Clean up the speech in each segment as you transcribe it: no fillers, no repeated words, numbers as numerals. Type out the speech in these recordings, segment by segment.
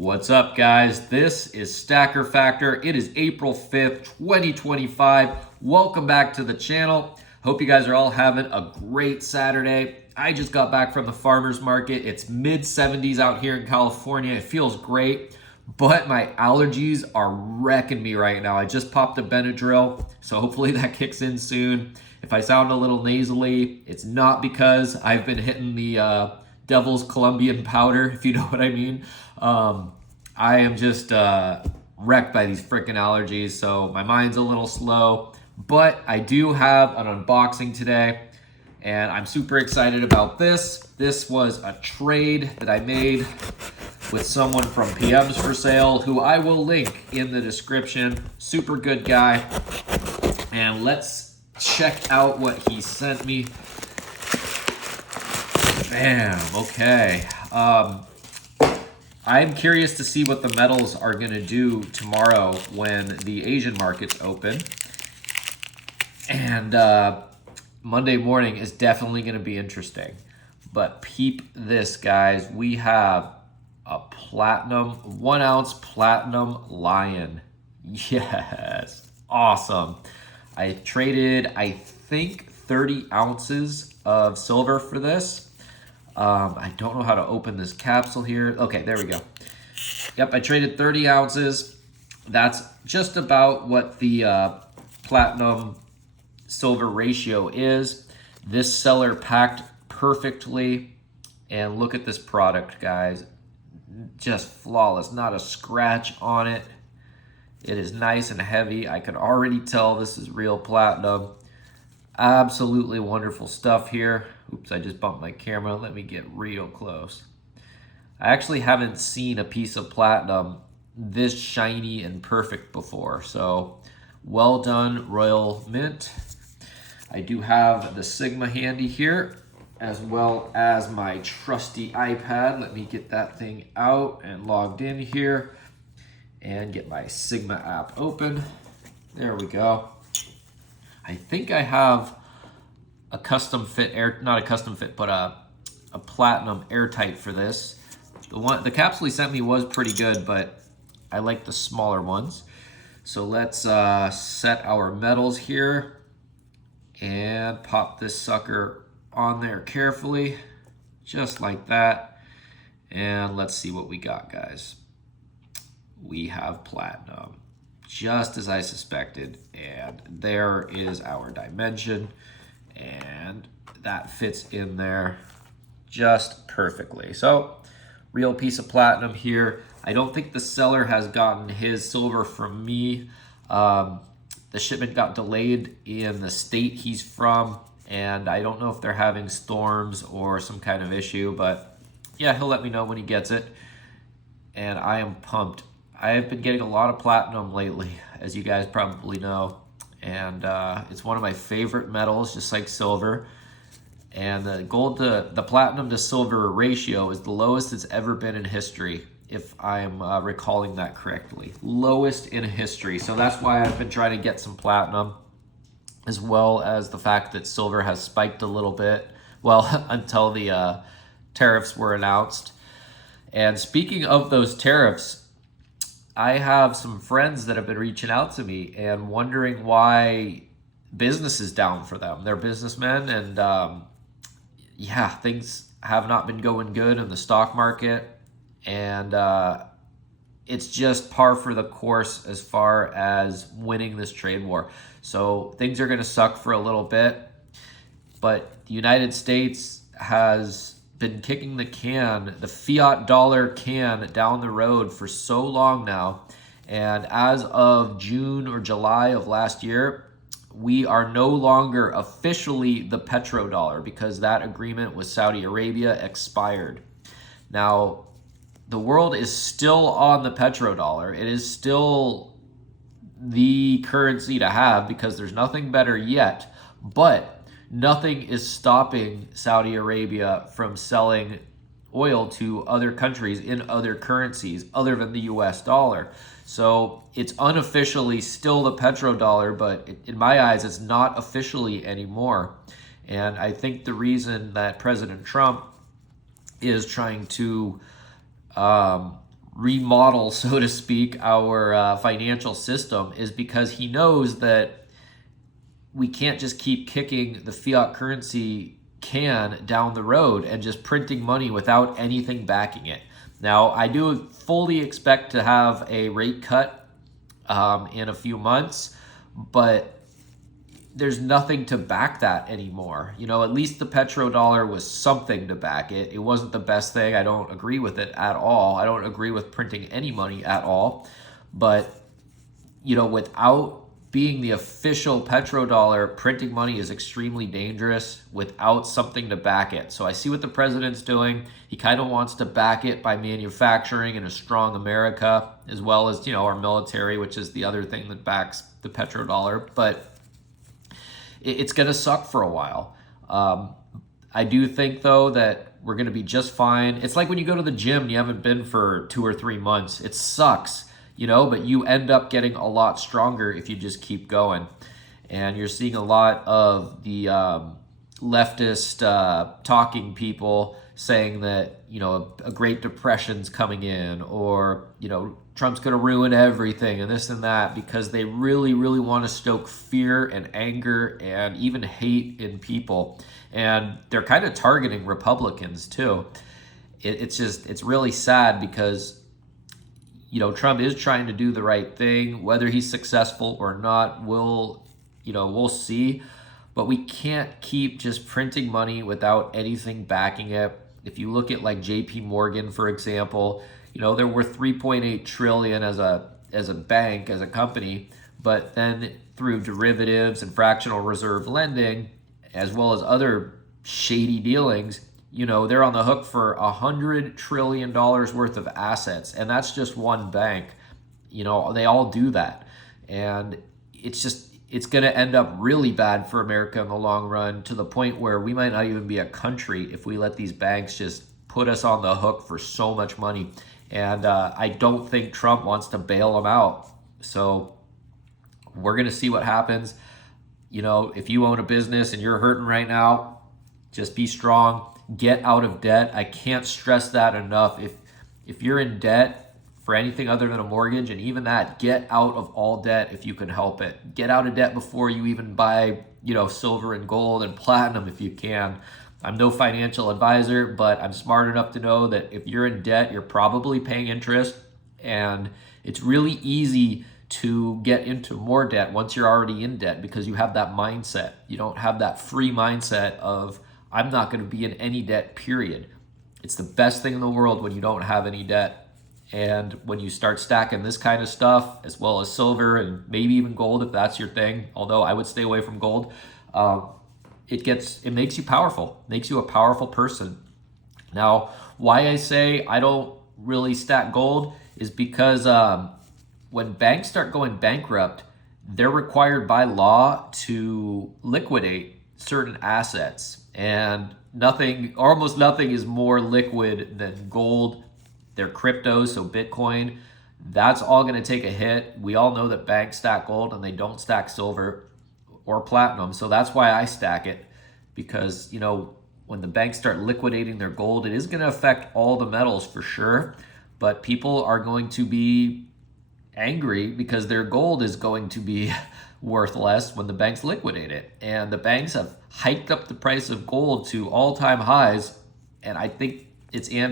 What's up, guys? This is Stacker Factor. It is April 5th, 2025. Welcome back to the channel. Hope you guys are all having a great Saturday. I just got back from the farmer's market. It's mid 70s out here in California. It feels great, but my allergies are wrecking me right now. I just popped a Benadryl, so hopefully that kicks in soon. If I sound a little nasally, it's not because I've been hitting the Devil's Colombian powder, if you know what I mean. I am just wrecked by these freaking allergies, so my mind's a little slow. But I do have an unboxing today, and I'm super excited about this. This was a trade that I made with someone from PMs for Sale, who I will link in the description. Super good guy. And let's check out what he sent me. Bam, okay. I'm curious to see what the metals are going to do tomorrow when the Asian markets open. And Monday morning is definitely going to be interesting. But peep this, guys. We have a platinum, 1 ounce platinum lion. Yes, awesome. I traded, I think, 30 ounces of silver for this. I don't know how to open this capsule here. Okay, there we go. Yep, I traded 30 ounces. That's just about what the platinum silver ratio is. This seller packed perfectly. And look at this product, guys. Just flawless, not a scratch on it. It is nice and heavy. I can already tell this is real platinum. Absolutely wonderful stuff here. Oops, I just bumped my camera. Let me get real close. I actually haven't seen a piece of platinum this shiny and perfect before. So well done, Royal Mint. I do have the Sigma handy here, as well as my trusty iPad. Let me get that thing out and logged in here and get my Sigma app open. There we go. I think I have a custom fit not a custom fit, but a platinum airtight for this. The capsule he sent me was pretty good, but I like the smaller ones. So let's set our metals here and pop this sucker on there carefully, just like that. And let's see what we got, guys. We have platinum, just as I suspected, and there is our dimension, and that fits in there just perfectly. So, real piece of platinum here. I don't think the seller has gotten his silver from me. The shipment got delayed in the state he's from, and I don't know if they're having storms or some kind of issue, but yeah, he'll let me know when he gets it, and I am pumped. I have been getting a lot of platinum lately, as you guys probably know, and it's one of my favorite metals, just like silver. And the platinum to silver ratio is the lowest it's ever been in history, if I'm recalling that correctly. Lowest in history. So that's why I've been trying to get some platinum, as well as the fact that silver has spiked a little bit, well, until the tariffs were announced. And speaking of those tariffs, I have some friends that have been reaching out to me and wondering why business is down for them. They're businessmen, and yeah, things have not been going good in the stock market, and it's just par for the course as far as winning this trade war. So things are going to suck for a little bit, but the United States has been kicking the can, the fiat dollar can, down the road for so long now. And as of June or July of last year, we are no longer officially the petrodollar because that agreement with Saudi Arabia expired. Now, the world is still on the petrodollar. It is still the currency to have because there's nothing better yet, but nothing is stopping Saudi Arabia from selling oil to other countries in other currencies other than the US dollar. So it's unofficially still the petrodollar, but in my eyes, it's not officially anymore. And I think the reason that President Trump is trying to remodel, so to speak, our financial system is because he knows that we can't just keep kicking the fiat currency can down the road and just printing money without anything backing it. Now, I do fully expect to have a rate cut in a few months, but there's nothing to back that anymore. You know, at least the petrodollar was something to back it. It wasn't the best thing. I don't agree with it at all. I don't agree with printing any money at all. But, you know, without being the official petrodollar, printing money is extremely dangerous without something to back it. So I see what the president's doing. He kind of wants to back it by manufacturing and a strong America, as well as, you know, our military, which is the other thing that backs the petrodollar. But it's going to suck for a while. I do think, though, that we're going to be just fine. It's like when you go to the gym and you haven't been for 2 or 3 months. It sucks, you know, but you end up getting a lot stronger if you just keep going. And you're seeing a lot of the leftist talking people saying that, you know, a Great Depression's coming in, or, you know, Trump's going to ruin everything and this and that, because they really, really want to stoke fear and anger and even hate in people. And they're kind of targeting Republicans too. It's really sad because, you know, Trump is trying to do the right thing. Whether he's successful or not, we'll see. But we can't keep just printing money without anything backing it. If you look at like JP Morgan, for example, you know, they're worth 3.8 trillion as a bank, as a company, but then through derivatives and fractional reserve lending, as well as other shady dealings, you know, they're on the hook for $100 trillion worth of assets. And that's just one bank. You know, they all do that. And it's going to end up really bad for America in the long run, to the point where we might not even be a country if we let these banks just put us on the hook for so much money. And I don't think Trump wants to bail them out. So we're going to see what happens. You know, if you own a business and you're hurting right now, just be strong. Get out of debt. I can't stress that enough. If you're in debt for anything other than a mortgage, and even that, get out of all debt if you can help it. Get out of debt before you even buy, you know, silver and gold and platinum if you can. I'm no financial advisor, but I'm smart enough to know that if you're in debt, you're probably paying interest, and it's really easy to get into more debt once you're already in debt, because you have that mindset. You don't have that free mindset of, I'm not going to be in any debt, period. It's the best thing in the world when you don't have any debt. And when you start stacking this kind of stuff, as well as silver and maybe even gold, if that's your thing, although I would stay away from gold, it makes you powerful, makes you a powerful person. Now, why I say I don't really stack gold is because when banks start going bankrupt, they're required by law to liquidate certain assets. And almost nothing is more liquid than gold. They're cryptos, so Bitcoin, that's all going to take a hit. We all know that banks stack gold and they don't stack silver or platinum. So that's why I stack it, because, you know, when the banks start liquidating their gold, it is going to affect all the metals for sure. But people are going to be angry because their gold is going to be worth less when the banks liquidate it. And the banks have hiked up the price of gold to all-time highs. And I think it's in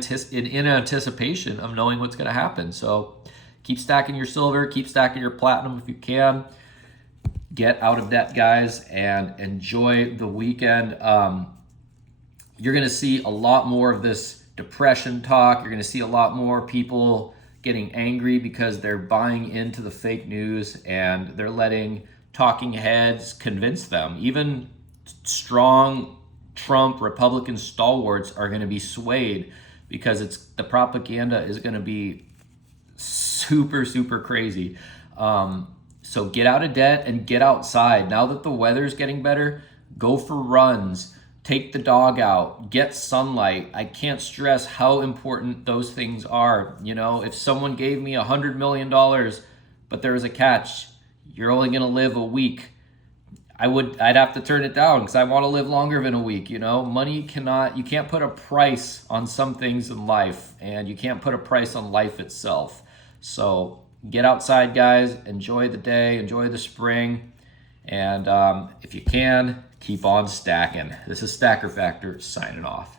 anticipation of knowing what's going to happen. So keep stacking your silver, keep stacking your platinum if you can. Get out of debt, guys, and enjoy the weekend. You're going to see a lot more of this depression talk. You're going to see a lot more people getting angry because they're buying into the fake news and they're letting talking heads convince them. Even strong Trump Republican stalwarts are going to be swayed because the propaganda is going to be super, super crazy. So get out of debt and get outside. Now that the weather's getting better, go for runs, take the dog out, get sunlight. I can't stress how important those things are. You know, if someone gave me $100 million, but there was a catch, you're only going to live a week, I'd have to turn it down because I want to live longer than a week. You know, you can't put a price on some things in life, and you can't put a price on life itself. So get outside, guys, enjoy the day, enjoy the spring, and if you can, keep on stacking. This is Stacker Factor signing off.